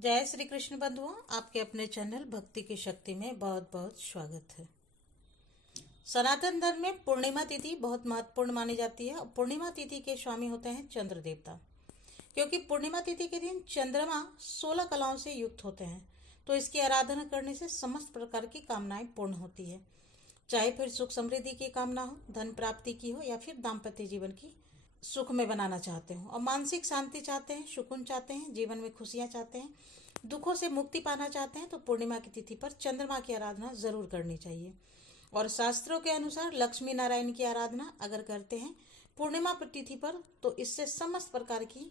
जय श्री कृष्ण बंधुओं, आपके अपने चैनल भक्ति की शक्ति में बहुत बहुत स्वागत है। सनातन धर्म में पूर्णिमा तिथि बहुत महत्वपूर्ण मानी जाती है। पूर्णिमा तिथि के स्वामी होते हैं चंद्र देवता, क्योंकि पूर्णिमा तिथि के दिन चंद्रमा 16 कलाओं से युक्त होते हैं, तो इसकी आराधना करने से समस्त प्रकार की कामनाएं पूर्ण होती है। चाहे फिर सुख समृद्धि की कामना हो, धन प्राप्ति की हो, या फिर दाम्पत्य जीवन की सुख में बनाना चाहते हो और मानसिक शांति चाहते हैं, सुकून चाहते हैं, जीवन में खुशियां चाहते हैं, दुखों से मुक्ति पाना चाहते हैं, तो पूर्णिमा की तिथि पर चंद्रमा की आराधना जरूर करनी चाहिए। और शास्त्रों के अनुसार लक्ष्मी नारायण की आराधना अगर करते हैं पूर्णिमा तिथि पर, तो इससे समस्त प्रकार की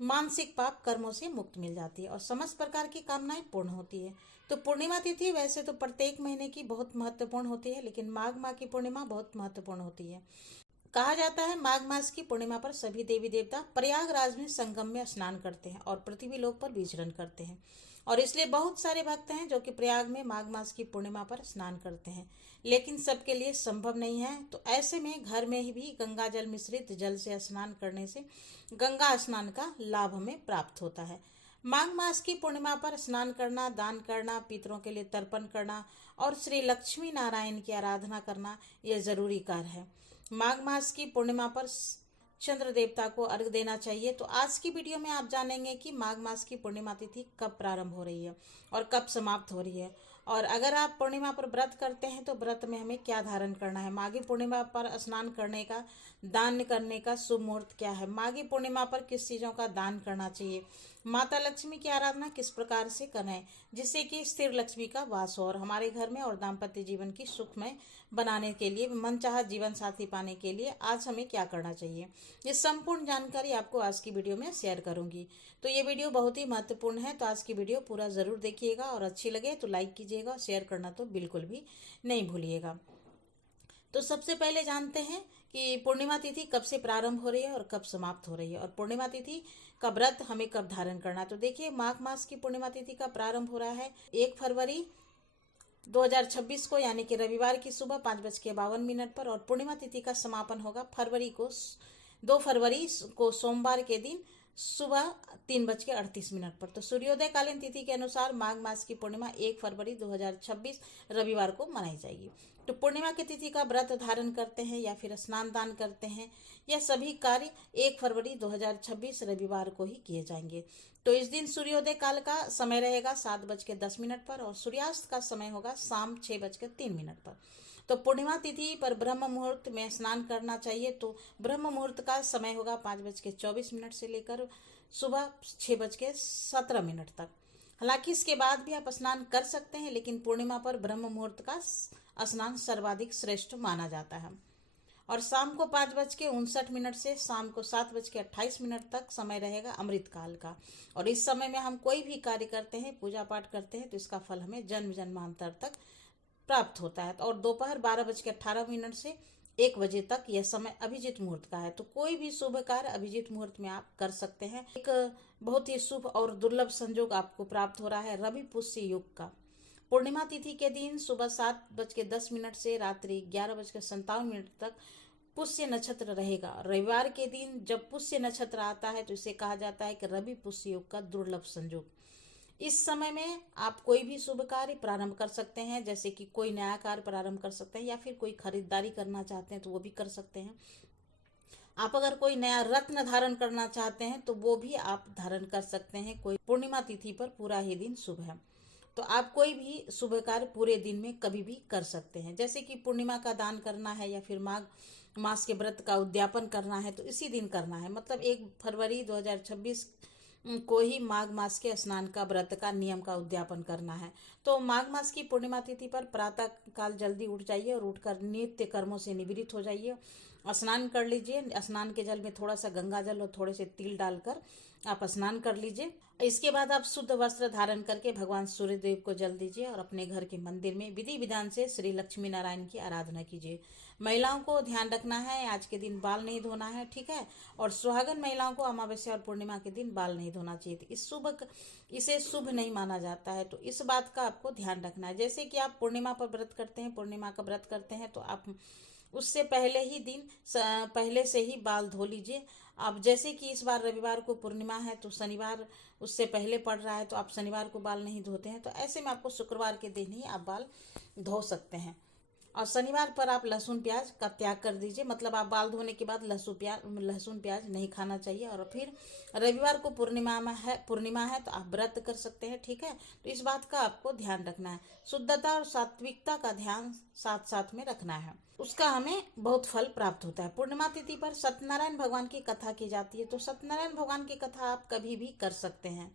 मानसिक पाप कर्मों से मुक्त मिल जाती है और समस्त प्रकार की कामनाएं पूर्ण होती है। तो पूर्णिमा तिथि वैसे तो प्रत्येक महीने की बहुत महत्वपूर्ण होती है, लेकिन माघ माह की पूर्णिमा बहुत महत्वपूर्ण होती है। कहा जाता है माघ मास की पूर्णिमा पर सभी देवी देवता प्रयागराज में संगम में स्नान करते हैं और पृथ्वी लोक पर विचरण करते हैं, और इसलिए बहुत सारे भक्त हैं जो कि प्रयाग में माघ मास की पूर्णिमा पर स्नान करते हैं, लेकिन सबके लिए संभव नहीं है। तो ऐसे में घर में ही भी गंगा जल मिश्रित जल से स्नान करने से गंगा स्नान का लाभ हमें प्राप्त होता है। माघ मास की पूर्णिमा पर स्नान करना, दान करना, पितरों के लिए तर्पण करना और श्री लक्ष्मी नारायण की आराधना करना यह जरूरी कार्य है। माघ मास की पूर्णिमा पर चंद्र देवता को अर्घ देना चाहिए। तो आज की वीडियो में आप जानेंगे कि माघ मास की पूर्णिमा तिथि कब प्रारंभ हो रही है और कब समाप्त हो रही है, और अगर आप पूर्णिमा पर व्रत करते हैं तो व्रत में हमें क्या धारण करना है, माघी पूर्णिमा पर स्नान करने का, दान करने का शुभ मुहूर्त क्या है, माघी पूर्णिमा पर किस चीज़ों का दान करना चाहिए, माता लक्ष्मी की आराधना किस प्रकार से करें जिससे कि स्थिर लक्ष्मी का वास हो और हमारे घर में, और दाम्पत्य जीवन की सुखमय बनाने के लिए, मनचाहा जीवन साथी पाने के लिए आज हमें क्या करना चाहिए, ये संपूर्ण जानकारी आपको आज की वीडियो में शेयर करूंगी। तो ये वीडियो बहुत ही महत्वपूर्ण है, तो आज की वीडियो पूरा जरूर देखिएगा और अच्छी लगे तो लाइक कीजिएगा, शेयर करना तो बिल्कुल भी नहीं भूलिएगा। तो सबसे पहले जानते हैं कि पूर्णिमा तिथि कब से प्रारंभ हो रही है और कब समाप्त हो रही है, और पूर्णिमा तिथि का व्रत हमें कब धारण करना है। तो देखिए, माघ मास की पूर्णिमा तिथि का प्रारंभ हो रहा है 1 फरवरी 2026 को, यानी कि रविवार की सुबह 5:52 पर, और पूर्णिमा तिथि का समापन होगा 2 फरवरी को सोमवार के दिन सुबह 3:38 पर। तो सूर्योदय कालीन तिथि के अनुसार माघ मास की पूर्णिमा 1 फरवरी 2026 रविवार को मनाई जाएगी। तो पूर्णिमा की तिथि का व्रत धारण करते हैं या फिर स्नान दान करते हैं, यह सभी कार्य 1 फरवरी 2026 रविवार को ही किए जाएंगे। तो इस दिन सूर्योदय काल का समय रहेगा 7:10 पर, और सूर्यास्त का समय होगा शाम 6:03 पर। तो पूर्णिमा तिथि पर ब्रह्म मुहूर्त में स्नान करना चाहिए। तो ब्रह्म मुहूर्त का समय होगा 5:24 से लेकर सुबह 6:17 तक। हालांकि इसके बाद भी आप स्नान कर सकते हैं, लेकिन पूर्णिमा पर ब्रह्म मुहूर्त का स्नान सर्वाधिक श्रेष्ठ माना जाता है। और शाम को 5:59 से शाम को 7:28 तक समय रहेगा अमृत काल का, और इस समय में हम कोई भी कार्य करते हैं, पूजा पाठ करते हैं, तो इसका फल हमें जन्म जन्मांतर तक प्राप्त होता है। और दोपहर 12:18 से 1 बजे तक यह समय अभिजीत मुहूर्त का है। तो कोई भी शुभ कार्य अभिजीत मुहूर्त में आप कर सकते हैं। एक बहुत ही शुभ और दुर्लभ संयोग आपको प्राप्त हो रहा है रवि पुष्य युग का। पूर्णिमा तिथि के दिन सुबह 7:10 से रात्रि 11:57 तक पुष्य नक्षत्र रहेगा। रविवार के दिन जब पुष्य नक्षत्र आता है तो इसे कहा जाता है कि रवि पुष्य योग का दुर्लभ संयोग। इस समय में आप कोई भी शुभ कार्य प्रारंभ कर सकते हैं, जैसे कि कोई नया कार्य प्रारंभ कर सकते हैं, या फिर कोई खरीदारी करना चाहते हैं तो वो भी कर सकते हैं। आप अगर कोई नया रत्न धारण करना चाहते हैं तो वो भी आप धारण कर सकते हैं। कोई पूर्णिमा तिथि पर पूरा ही दिन शुभ है, तो आप कोई भी शुभ कार्य पूरे दिन में कभी भी कर सकते हैं। जैसे कि पूर्णिमा का दान करना है या फिर माघ मास के व्रत का उद्यापन करना है तो इसी दिन करना है। मतलब 1 फरवरी 2026 को ही माघ मास के स्नान का व्रत का नियम का उद्यापन करना है। तो माघ मास की पूर्णिमा तिथि पर प्रातः काल जल्दी उठ जाइए और उठकर नित्य कर्मों से निवृत्त हो जाइए, स्नान कर लीजिए। स्नान के जल में थोड़ा सा गंगा जल और थोड़े से तिल डालकर आप स्नान कर लीजिए। इसके बाद आप शुद्ध वस्त्र धारण करके भगवान सूर्यदेव को जल दीजिए और अपने घर के मंदिर में विधि विधान से श्री लक्ष्मी नारायण की आराधना कीजिए। महिलाओं को ध्यान रखना है, आज के दिन बाल नहीं धोना है, ठीक है। और सुहागन महिलाओं को अमावस्या और पूर्णिमा के दिन बाल नहीं धोना चाहिए, इसे शुभ नहीं माना जाता है। तो इस बात का आपको ध्यान रखना है। जैसे कि आप पूर्णिमा पर व्रत करते हैं, पूर्णिमा का व्रत करते हैं, तो आप उससे पहले ही दिन पहले से ही बाल धो लीजिए। अब जैसे कि इस बार रविवार को पूर्णिमा है तो शनिवार उससे पहले पड़ रहा है, तो आप शनिवार को बाल नहीं धोते हैं, तो ऐसे में आपको शुक्रवार के दिन ही आप बाल धो सकते हैं। और शनिवार पर आप लहसुन प्याज का त्याग कर दीजिए, मतलब आप बाल धोने के बाद लहसुन प्याज नहीं खाना चाहिए। और फिर रविवार को पूर्णिमा है तो आप व्रत कर सकते हैं, ठीक है। तो इस बात का आपको ध्यान रखना है, शुद्धता और सात्विकता का ध्यान साथ साथ में रखना है, उसका हमें बहुत फल प्राप्त होता है। पूर्णिमा तिथि पर सत्यनारायण भगवान की कथा की जाती है, तो सत्यनारायण भगवान की कथा आप कभी भी कर सकते हैं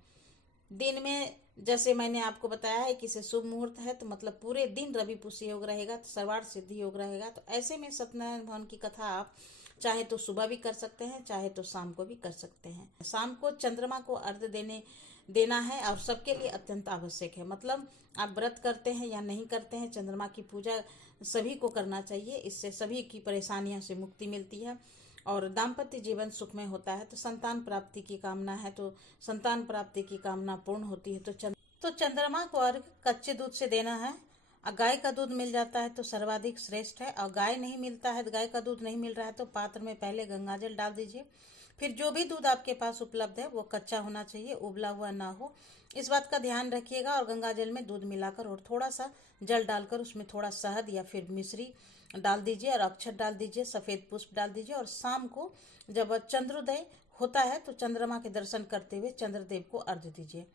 दिन में। जैसे मैंने आपको बताया है कि इसे शुभ मुहूर्त है, तो मतलब पूरे दिन रवि पुष्य योग रहेगा, तो सर्वार्थ सिद्धि योग रहेगा। तो ऐसे में सत्यनारायण भगवान की कथा आप चाहे तो सुबह भी कर सकते हैं, चाहे तो शाम को भी कर सकते हैं। शाम को चंद्रमा को अर्घ्य देना है और सबके लिए अत्यंत आवश्यक है। मतलब आप व्रत करते हैं या नहीं करते हैं, चंद्रमा की पूजा सभी को करना चाहिए, इससे सभी की परेशानियों से मुक्ति मिलती है और दाम्पत्य जीवन सुखमय होता है। तो संतान प्राप्ति की कामना है तो संतान प्राप्ति की कामना पूर्ण होती है। तो चंद्रमा को अर्घ कच्चे दूध से देना है। गाय का दूध मिल जाता है तो सर्वाधिक श्रेष्ठ है, और गाय नहीं मिलता है, गाय का दूध नहीं मिल रहा है तो पात्र में पहले गंगाजल डाल दीजिए। फिर जो भी दूध आपके पास उपलब्ध है वो कच्चा होना चाहिए, उबला हुआ ना हो, इस बात का ध्यान रखिएगा। और गंगाजल में दूध मिलाकर और थोड़ा सा जल डालकर उसमें थोड़ा शहद या फिर मिश्री डाल दीजिए और अक्षत डाल दीजिए, सफ़ेद पुष्प डाल दीजिए। और शाम को जब चंद्रोदय होता है तो चंद्रमा के दर्शन करते हुए चंद्रदेव को अर्घ्य दीजिए।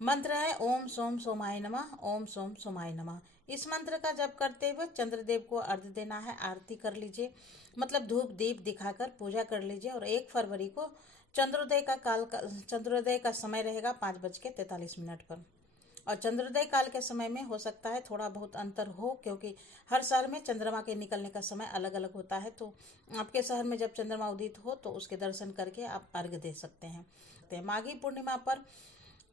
मंत्र है ओम सोम सोमाय नमः, ओम सोम सोमाय नमः। इस मंत्र का जप करते हुए चंद्रदेव को अर्घ्य देना है, आरती कर लीजिए, मतलब धूप दीप दिखाकर पूजा कर लीजिए। और 1 फरवरी को चंद्रोदय का समय रहेगा 5:43 पर। और चंद्रोदय काल के समय में हो सकता है थोड़ा बहुत अंतर हो, क्योंकि हर शहर में चंद्रमा के निकलने का समय अलग अलग होता है। तो आपके शहर में जब चंद्रमा उदित हो तो उसके दर्शन करके आप अर्घ्य दे सकते हैं। माघी पूर्णिमा पर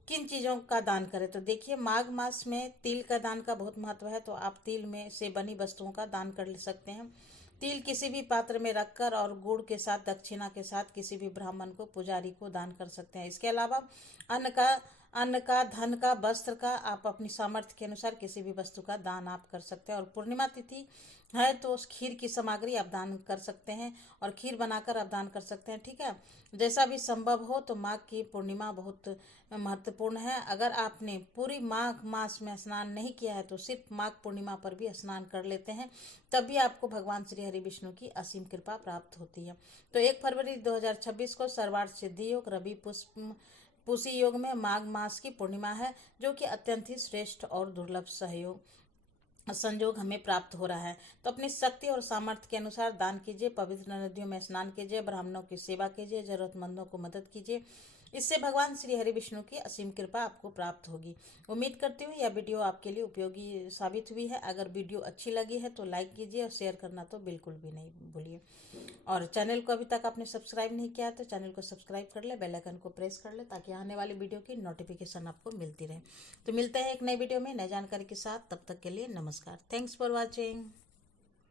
किन चीज़ों का दान करें, तो देखिए माघ मास में तिल का दान का बहुत महत्व है, तो आप तिल में से बनी वस्तुओं का दान कर सकते हैं। तिल किसी भी पात्र में रखकर और गुड़ के साथ दक्षिणा के साथ किसी भी ब्राह्मण को, पुजारी को दान कर सकते हैं। इसके अलावा अन्न का, धन का, वस्त्र का, आप अपनी सामर्थ्य के अनुसार किसी भी वस्तु का दान आप कर सकते हैं। और पूर्णिमा तिथि है तो उस खीर की सामग्री आप दान कर सकते हैं और खीर बनाकर आप दान कर सकते हैं, ठीक है। जैसा भी संभव हो, तो माघ की पूर्णिमा बहुत महत्वपूर्ण है। अगर आपने पूरी माघ मास में स्नान नहीं किया है तो सिर्फ माघ पूर्णिमा पर भी स्नान कर लेते हैं, तभी आपको भगवान श्री हरि विष्णु की असीम कृपा प्राप्त होती है। तो 1 फरवरी 2026 को सर्वार्थ सिद्धि योग रवि पुषी योग में माघ मास की पूर्णिमा है, जो कि अत्यंत ही श्रेष्ठ और दुर्लभ संयोग हमें प्राप्त हो रहा है। तो अपनी शक्ति और सामर्थ्य के अनुसार दान कीजिए, पवित्र नदियों में स्नान कीजिए, ब्राह्मणों की सेवा कीजिए, जरूरतमंदों को मदद कीजिए, इससे भगवान श्री हरि विष्णु की असीम कृपा आपको प्राप्त होगी। उम्मीद करती हूँ यह वीडियो आपके लिए उपयोगी साबित हुई है। अगर वीडियो अच्छी लगी है तो लाइक कीजिए और शेयर करना तो बिल्कुल भी नहीं भूलिए। और चैनल को अभी तक आपने सब्सक्राइब नहीं किया तो चैनल को सब्सक्राइब कर ले, बेल आइकन को प्रेस कर ले, ताकि आने वाली वीडियो की नोटिफिकेशन आपको मिलती रहे। तो मिलते हैं एक नई वीडियो में नई जानकारी के साथ, तब तक के लिए नमस्कार। Thanks for watching.